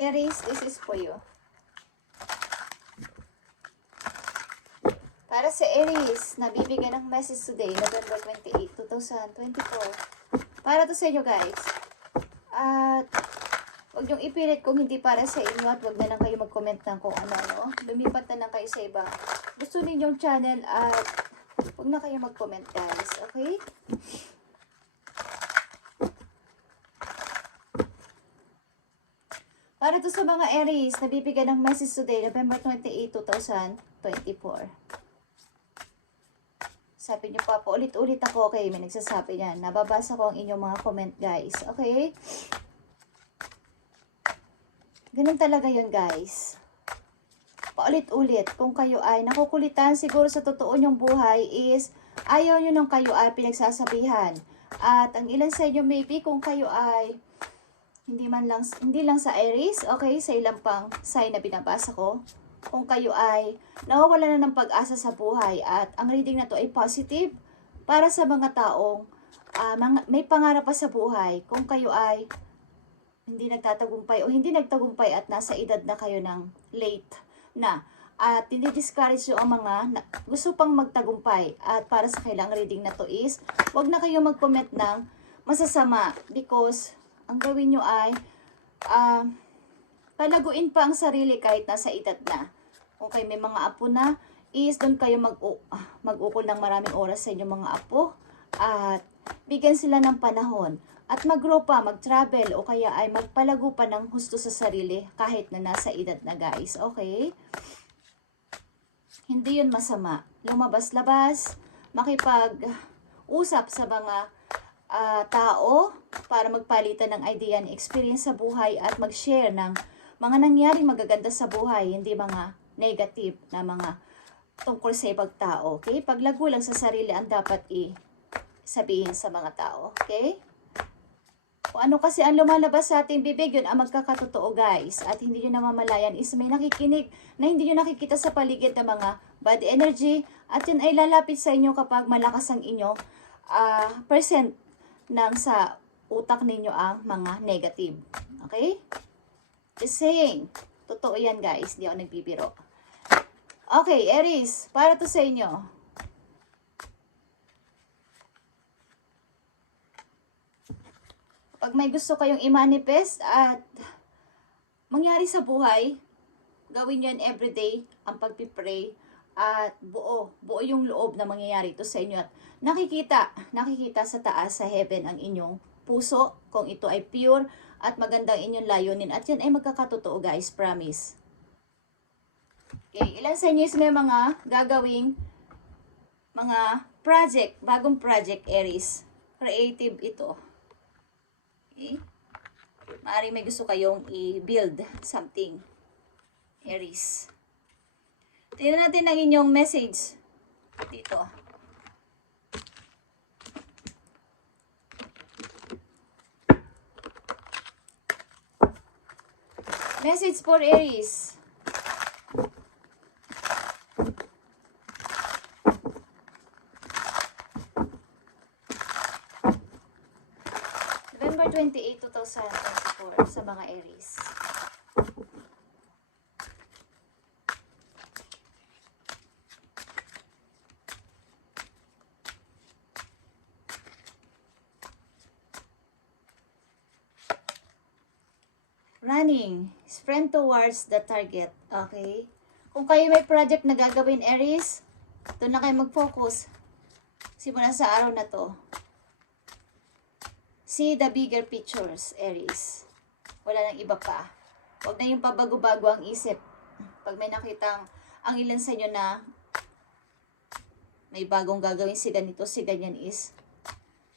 Aries, this is for you. Para sa Aries, nabibigyan ng message today, November 28, 2024. Para to sa inyo guys. At huwag niyong ipilit kung hindi para sa inyo at huwag na lang kayo mag-comment ng kung ano, no? Lumipat na lang kayo sa iba. Gusto ninyong channel at huwag na kayo mag-comment guys, okay? Para to sa mga Aries, nabibigyan ng message today, November 28, 2024. Sabi niyo pa, paulit-ulit ako, okay? May nagsasabi niyan. Nababasa ko ang inyong mga comment, guys. Okay? Ganun talaga yun, guys. Paulit-ulit. Kung kayo ay nakukulitan, siguro sa totoo niyong buhay is ayaw niyo nung kayo ay pinagsasabihan. At ang ilan sa inyo, maybe kung kayo ay hindi lang sa Aries, okay? Sa ilang pang sign na binabasa ko. Kung kayo ay nawawala na ng pag-asa sa buhay at ang reading na to ay positive para sa mga taong may pangarap pa sa buhay. Kung kayo ay hindi nagtatagumpay o hindi nagtagumpay at nasa edad na kayo ng late na at hindi discourage yung mga gusto pang magtagumpay at para sa kailang reading na to is wag na kayo mag-comment ng masasama because ang gawin nyo ay palaguin pa ang sarili kahit nasa edad na. Kung kayo may mga apo na, is doon kayo mag-ukol ng maraming oras sa inyong mga apo at bigyan sila ng panahon at mag-grow pa, mag-travel o kaya ay magpalago pa ng husto sa sarili kahit na nasa edad na guys. Okay? Hindi yun masama. Lumabas-labas, makipag-usap sa mga tao para magpalitan ng idea and experience sa buhay at mag-share ng mga nangyaring magaganda sa buhay, hindi mga negative na mga tungkol sa ibang tao. Okay? Paglago lang sa sarili ang dapat sabihin sa mga tao. Okay? Kung ano kasi ang lumalabas sa ating bibig, yun ang magkakatotoo guys. At hindi nyo namamalayan is may nakikinig na hindi nyo nakikita sa paligid ng mga bad energy. At yun ay lalapit sa inyo kapag malakas ang inyong percent nang sa utak ninyo ang mga negative. Okay? Just saying. Totoo yan guys. Hindi ako nagbibiro. Okay, Aries. Para to sa inyo. Pag may gusto kayong i-manifest at mangyari sa buhay, gawin yan everyday ang pagpipray at buo yung loob na mangyayari ito sa inyo at nakikita sa taas sa heaven ang inyong puso kung ito ay pure at magandang inyong layunin at yan ay magkakatotoo guys, promise. Okay, ilan sa inyo is may mga gagawing mga project, bagong project Aries. Creative ito. Okay? Maaaring may gusto kayong i-build something Aries. Tingnan natin ang inyong message dito. Message for Aries. November 28, 2024 sa mga Aries. Running, sprint towards the target. Okay? Kung kayo may project na gagawin, Aries, doon na kayo mag-focus. Simula sa araw na to. See the bigger pictures, Aries. Wala nang iba pa. Huwag na yung pabago-bago ang isip. Pag may nakitang ang ilan sa inyo na may bagong gagawin si ganito, si ganyan is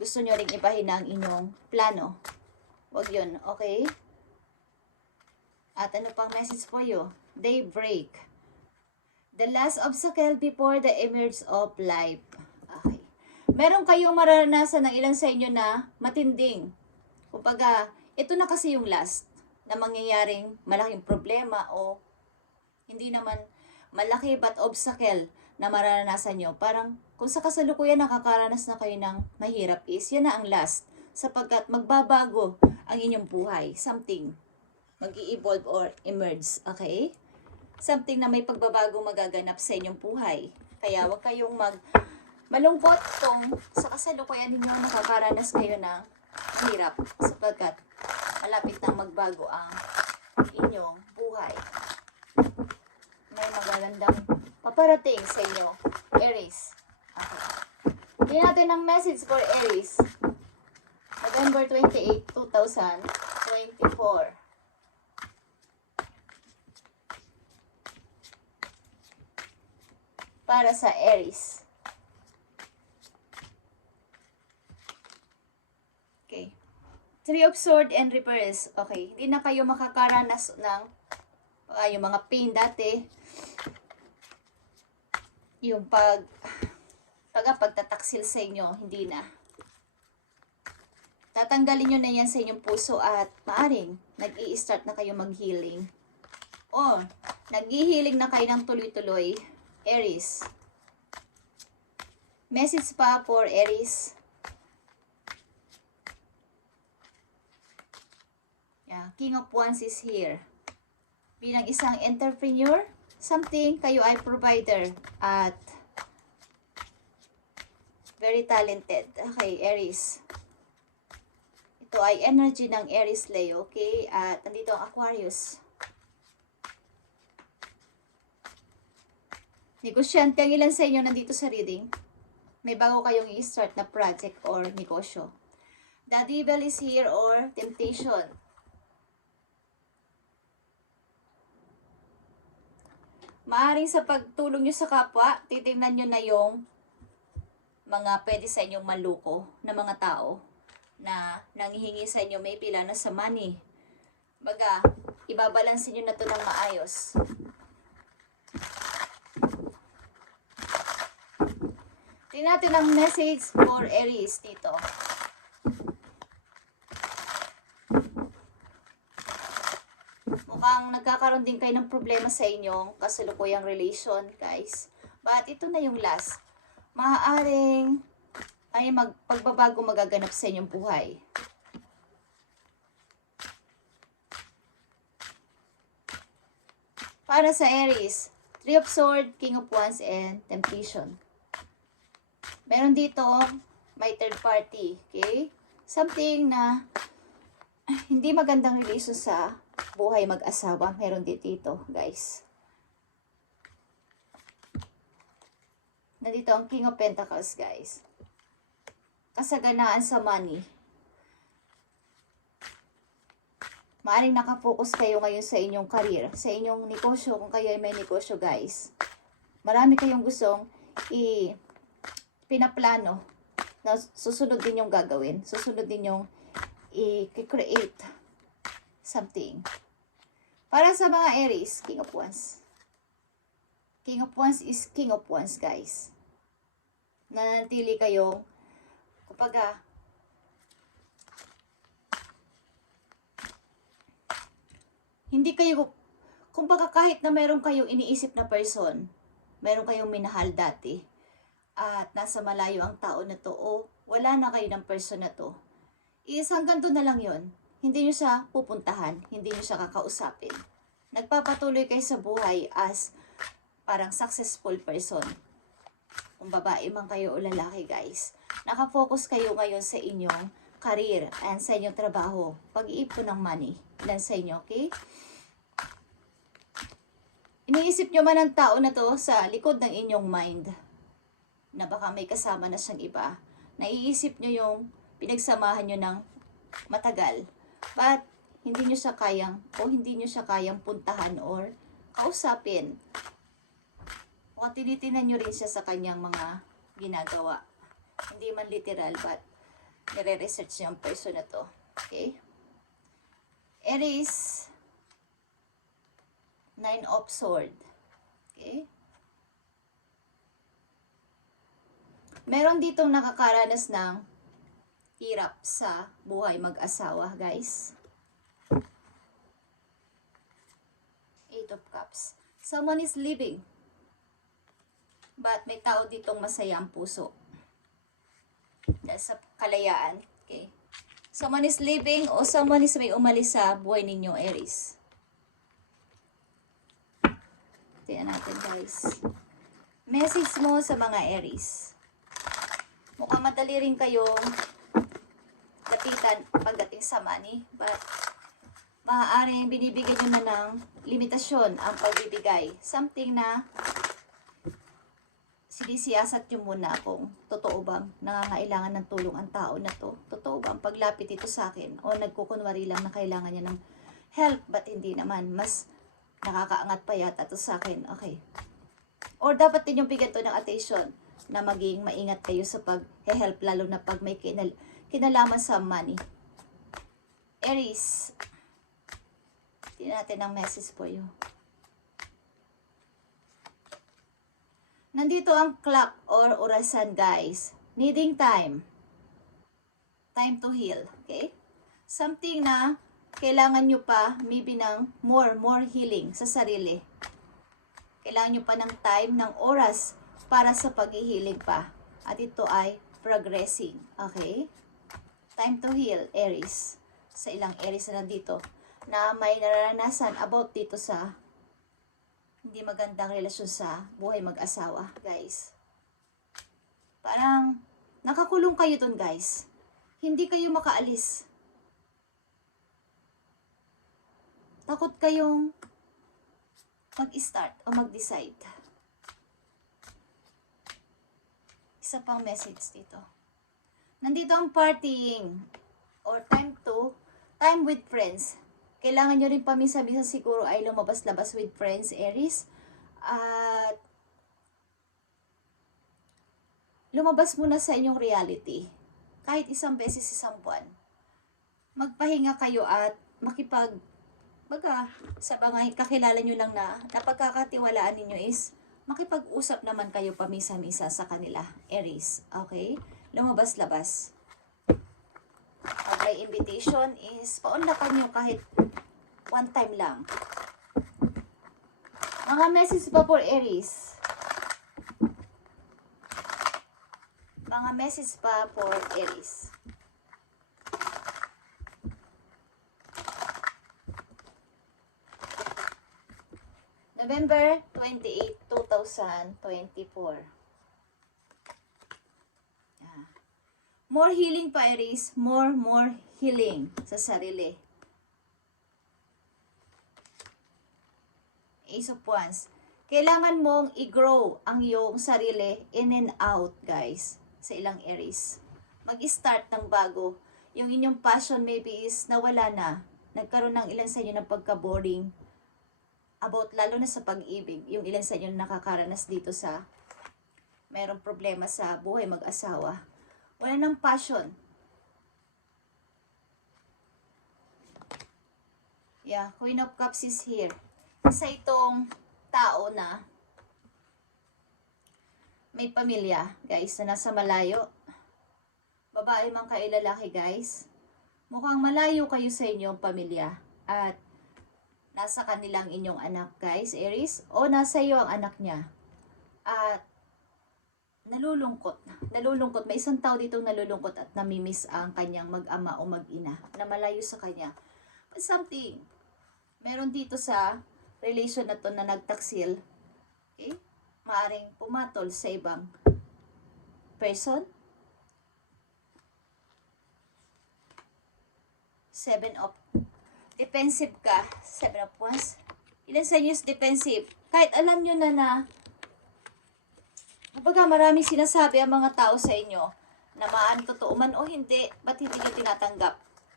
gusto nyo ring ibahin na ang inyong plano. Huwag yun, okay? At ano pang message for you? Daybreak. The last obstacle before the emerge of life. Okay. Meron kayong mararanasan ng ilan sa inyo na matinding. Kumbaga, ito na kasi yung last na mangyayaring malaking problema o hindi naman malaki but obstacle na mararanasan nyo. Parang kung sa kasalukuyan nakakaranas na kayo ng mahirap is, yan na ang last. Sapagkat magbabago ang inyong buhay. Something. mag-i-evolve or emerge, okay? Something na may pagbabago magaganap sa inyong buhay. Kaya huwag kayong malungkot kung sa kasalukuyan ninyo nakakaranas kayo ng hirap sapagkat malapit nang magbago ang inyong buhay. May magagandang paparating sa inyo, Aries. Okay. Bigyan natin ng message for Aries. November 28, 2024. Para sa Aries. Okay. Three of Swords and Reverse. Okay. Hindi na kayo makakaranas ng yung mga pain dati. Yung pagtataksil sa inyo, hindi na. Tatanggalin nyo na yan sa inyong puso at maaring nag-i-start na kayo mag-healing. O, nag-i-healing na kayo ng tuloy-tuloy. Aries. Message pa for Aries. Yeah, King of Wands is here. Bilang isang entrepreneur, something kayo ay provider at very talented. Okay, Aries. Ito ay energy ng Aries Leo, okay? At nandito ang Aquarius. Negosyante ang ilan sa inyo nandito sa reading. May bago kayong i-start na project or negosyo. The devil is here or temptation. Maaring sa pagtulong nyo sa kapwa, titignan nyo na yung mga pwede sa inyong maluko na mga tao na nanghihingi sa inyo may pila na sa money. Baga, ibabalansin nyo na to ng maayos. Tingnan natin ang message for Aries dito. Mukhang nagkakaroon din kayo ng problema sa inyong kasalukuyang relation, guys. But ito na yung last. Maaaring ay pagbabago magaganap sa inyong buhay. Para sa Aries, Three of Swords, King of Wands, and Temptation. Meron dito, may third party, okay? Something na hindi magandang relation sa buhay mag-asawa. Meron dito, guys. Nandito ang King of Pentacles, guys. Kasaganaan sa money. Maaring nakafocus kayo ngayon sa inyong career, sa inyong negosyo, kung kayo ay may negosyo, guys. Marami kayong gustong pinaplano na susunod din yung gagawin. Susunod din yung i-create something. Para sa mga Aries, King of Wands. King of Wands is King of Wands, guys. Nanatili kayong, kumbaga, hindi kayo, kumbaga kahit na meron kayong iniisip na person, meron kayong minahal dati, at nasa malayo ang tao na to, o wala na kayo ng person na to, is hanggang doon na lang yon. Hindi nyo siya pupuntahan, hindi nyo siya kakausapin. Nagpapatuloy kayo sa buhay as parang successful person. Kung babae man kayo o lalaki, guys. Nakafocus kayo ngayon sa inyong career and sa inyong trabaho. Pag-iipon ng money. Ilan sa inyo, okay? Iniisip nyo man ang tao na to sa likod ng inyong mind na baka may kasama na siyang iba. Naiisip nyo yung pinagsamahan nyo ng matagal. But hindi nyo siya kayang puntahan or kausapin. O tinitinan nyo rin siya sa kanyang mga ginagawa. Hindi man literal, but nire-research nyo ang person na to. Okay? Aries, Nine of Swords. Okay? Meron ditong nakakaranas ng hirap sa buhay mag-asawa, guys. Eight of Cups. Someone is leaving. But may tao ditong masaya ang puso. Dahil sa kalayaan. Okay. Someone is leaving o someone is may umalis sa buhay ninyo, Aries. Tingnan natin guys. Message mo sa mga Aries. Mukhang madali rin kayong lapitan pagdating sa money. But, maaaring binibigyan nyo na ng limitasyon ang pagbibigay. Something na sinisiyasat nyo muna kung totoo bang nangangailangan ng tulong ang tao na to. Totoo bang paglapit ito sa akin o nagkukunwari lang na kailangan niya ng help but hindi naman. Mas nakakaangat pa yata to sa akin. Okay. Or dapat din yung bigyan to ng attention na maging maingat kayo sa pag-help lalo na pag may kinalaman sa money. Aries. Tingnan natin ang message for you. Nandito ang clock or orasan guys. Needing time. Time to heal. Okay? Something na kailangan nyo pa maybe ng more healing sa sarili. Kailangan nyo pa ng time, ng oras para sa pag-healing pa. At ito ay progressing. Okay? Time to heal, Aries. Sa ilang Aries na nandito na may nararanasan about dito sa hindi magandang relasyon sa buhay mag-asawa, guys. Parang nakakulong kayo dun, guys. Hindi kayo makaalis. Takot kayong mag-start o mag-decide. Isa pang message dito. Nandito ang partying or time with friends. Kailangan nyo rin paminsan-minsan siguro ay lumabas-labas with friends, Aries. At lumabas muna sa inyong reality. Kahit isang beses isang buwan. Magpahinga kayo at sa mga kakilala nyo lang na napagkakatiwalaan ninyo is makipag-usap naman kayo paminsan-minsan sa kanila, Aries. Okay? Lumabas-labas. Pag may invitation is paunlakan nyo kahit one time lang. Mga message pa for Aries. Mga message pa for Aries. November 28, 2024. More healing pa, Aries. More healing sa sarili. Ace of Wands. Kailangan mong i-grow ang iyong sarili in and out, guys. Sa ilang Aries. Mag-start ng bago. Yung inyong passion maybe is nawala na. Nagkaroon ng ilan sa inyo ng pagka-boring. About lalo na sa pag-ibig. Yung ilan sa inyo nakakaranas dito sa mayroong problema sa buhay mag-asawa. Wala ng passion. Yeah, Queen of Cups is here. Isa itong tao na may pamilya, guys, na nasa malayo. Babae man kayo lalaki, guys. Mukhang malayo kayo sa inyong pamilya. At nasa kanilang inyong anak, guys, Aries. O nasa iyo ang anak niya. At nalulungkot. May isang tao ditong nalulungkot at namimiss ang kanyang mag-ama o mag-ina na malayo sa kanya. But something, meron dito sa relation na to na nagtaksil, okay? Maaring pumatol sa ibang person. 7 of defensive ka. 7 of Wands. Ilan sa inyo is defensive? Kahit alam nyo na kapag maraming sinasabi ang mga tao sa inyo na totoo man o hindi, ba't hindi nyo tinatanggap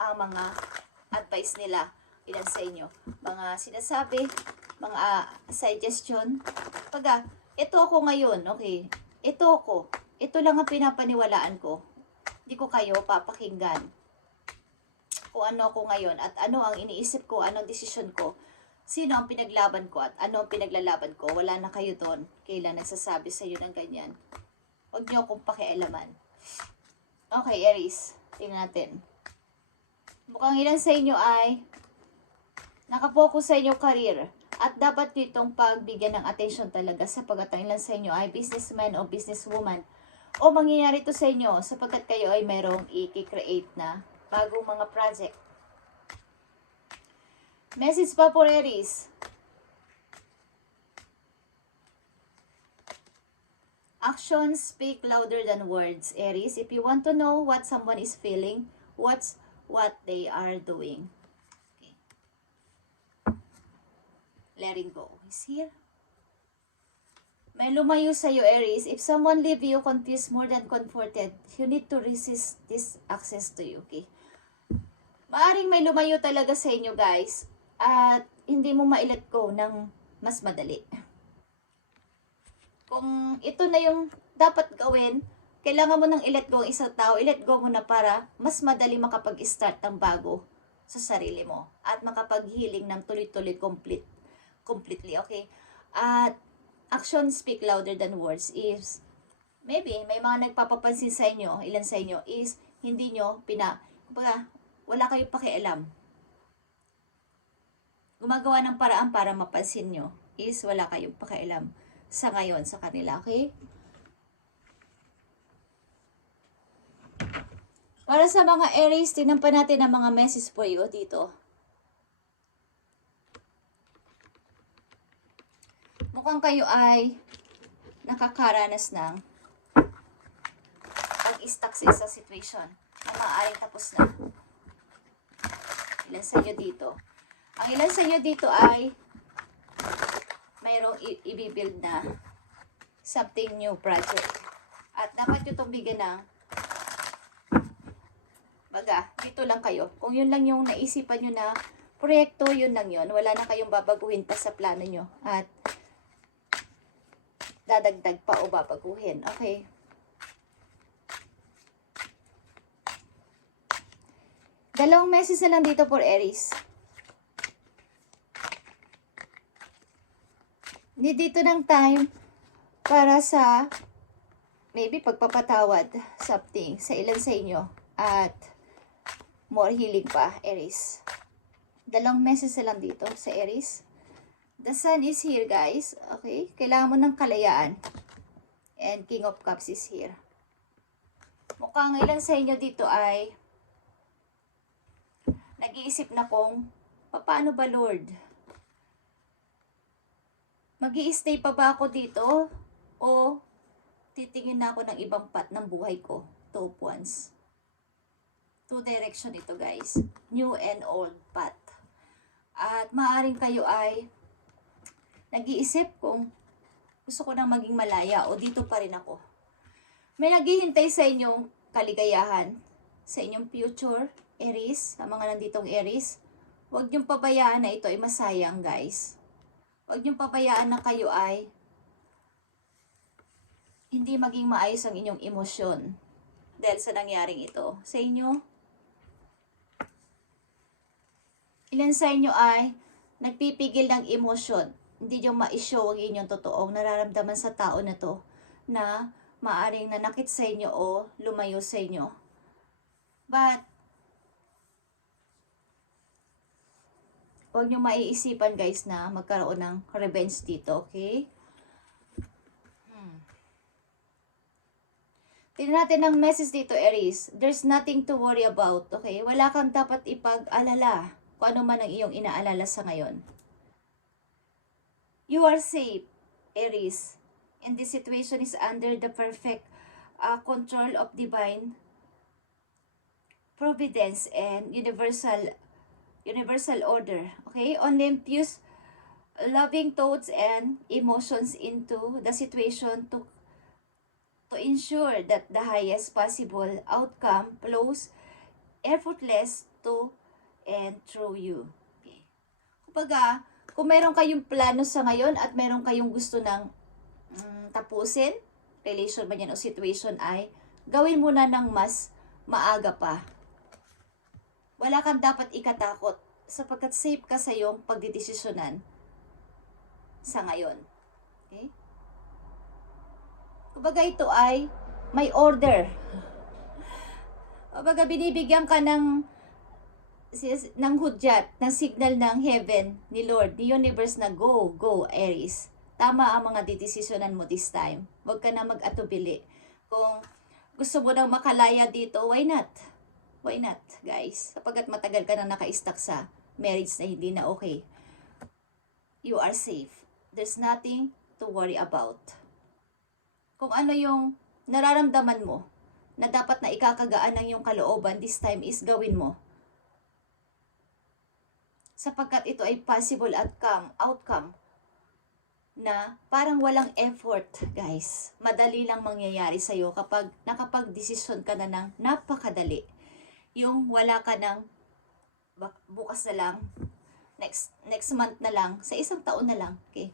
ang mga advice nila? Ilan sa inyo? Mga sinasabi, mga suggestion. Kapag ito ako ngayon, okay? Ito ako. Ito lang ang pinapaniwalaan ko. Hindi ko kayo papakinggan. Kung ano ako ngayon at ano ang iniisip ko, anong desisyon ko. Sino ang pinaglaban ko at ano ang pinaglalaban ko? Wala na kayo doon. Kailan nagsasabi sa iyo ng ganyan? Huwag niyo akong pakialaman. Okay, Aries. Tingnan natin. Mukhang ilan sa inyo ay nakapokus sa inyong career. At dapat nyo itong pagbigyan ng attention talaga sapagkat ang ilan sa inyo ay businessman o businesswoman. O mangyayari ito sa inyo sapagkat kayo ay mayroong i-create na bagong mga project. Message pa po, Aries. Actions speak louder than words, Aries. If you want to know what someone is feeling, watch what they are doing. Okay. Letting go is here. May lumayo sa'yo, Aries. If someone leave you confused more than comforted, you need to resist this access to you, okay? Maaring may lumayo talaga sa inyo, guys. At hindi mo ma-let go ng mas madali. Kung ito na yung dapat gawin, kailangan mo nang i-let go ang isang tao. I-let go mo na para mas madali makapag-start ng bago sa sarili mo. At makapag-healing ng tuloy-tuloy completely, okay? At actions speak louder than words is, maybe, may mga nagpapapansin sa inyo, ilan sa inyo, is hindi nyo wala kayong pakialam. Gumagawa ng paraan para mapansin nyo, is wala kayong pakialam sa ngayon sa kanila, okay? Para sa mga Aries, tingnan pa natin ang mga message for you dito. Mukhang kayo ay nakakaranas ng pag-stuck sa isang situation na maaaring tapos na. Ilan sa inyo dito? Ang ilan sa inyo dito ay mayroong i-build na something new project. At dapat nyo itong bigyan ng dito lang kayo. Kung yun lang yung naisipan nyo na proyekto, yun lang yun. Wala na kayong babaguhin pa sa plano nyo. At dadagdag pa o babaguhin. Okay. Dalawang message na lang dito for Aries. Hindi dito ng time para sa maybe pagpapatawad something sa ilan sa inyo at more healing pa, Aries. Dalawang message na lang dito sa Aries. The Sun is here, guys. Okay? Kailangan mo ng kalayaan. And King of Cups is here. Mukhang ilan sa inyo dito ay nag-iisip na kung paano ba, Lord? Mag-i-stay pa ba ako dito? O titingin na ako ng ibang path ng buhay ko? Two of Wands. Two direction ito, guys. New and old path. At maaaring kayo ay nag-iisip kung gusto ko nang maging malaya o dito pa rin ako. May naghihintay sa inyong kaligayahan, sa inyong future, Aries, sa mga nanditong Aries. Huwag niyong pabayaan na ito ay masayang, guys. Huwag niyong pabayaan na kayo ay hindi maging maayos ang inyong emosyon dahil sa nangyaring ito sa inyo. Ilan sa inyo ay nagpipigil ng emosyon. Hindi nyo ma-show ang inyong totoong nararamdaman sa tao na to na maaring nanakit sa inyo o lumayo sa inyo. But, huwag nyo maiisipan, guys, na magkaroon ng revenge dito, okay? Tingnan natin ang message dito, Aries. There's nothing to worry about, okay? Wala kang dapat ipag-alala kung ano man ang iyong inaalala sa ngayon. You are safe, Aries. And this situation is under the perfect control of divine providence and universal order. Okay? Only infuse loving thoughts and emotions into the situation to ensure that the highest possible outcome flows effortless to and through you. Okay. Kumbaga, kung meron kayong plano sa ngayon at meron kayong gusto ng tapusin, relation man yan o situation ay, gawin mo na ng mas maaga pa. Wala kang dapat ikatakot sapagkat safe ka sa iyong pagdidesisyonan sa ngayon. Okay? Kumbaga ito ay may order. Kumbaga binibigyan ka ng hudyat, ng signal ng heaven, ni Lord, ni universe na go, Aries. Tama ang mga didesisyonan mo this time. Huwag ka na mag-atubili. Kung gusto mo nang makalaya dito, why not? Why not, guys? Sapagkat matagal ka na naka-stuck sa marriage na hindi na okay. You are safe. There's nothing to worry about. kung ano yung nararamdaman mo na dapat na ikakagaan ng iyong kalooban, this time is gawin mo. Sapagkat ito ay possible outcome na parang walang effort, guys. Madali lang mangyayari sa'yo kapag nakapag-desisyon ka na ng napakadali. Yung wala ka ng bukas na lang, next month na lang, sa isang taon na lang. Okay?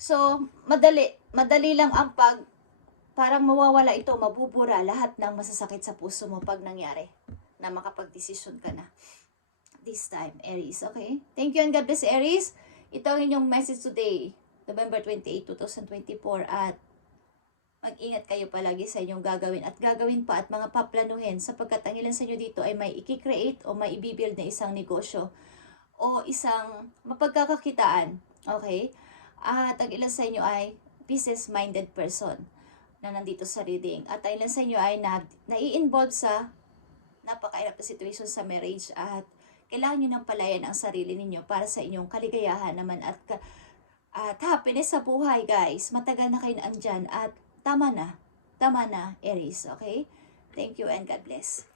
So, madali lang ang parang mawawala ito, mabubura lahat ng masasakit sa puso mo pag nangyari na makapag-desisyon ka na. This time, Aries, okay? Thank you and God bless, Aries. Ito ang inyong message today, November 28, 2024, at mag-ingat kayo palagi sa inyong gagawin at gagawin pa at mga paplanuhin sapagkat ang ilan sa inyo dito ay may i-create o may i-build na isang negosyo o isang mapagkakakitaan, okay? At ang ilan sa inyo ay business-minded person na nandito sa reading. At ang ilan sa inyo ay nai-involve sa napakahirap na situation sa marriage at kailangan nyo ng palayan ang sarili ninyo para sa inyong kaligayahan naman at happiness sa buhay, guys. Matagal na kayo andyan at tama na, Aries, okay? Thank you and God bless.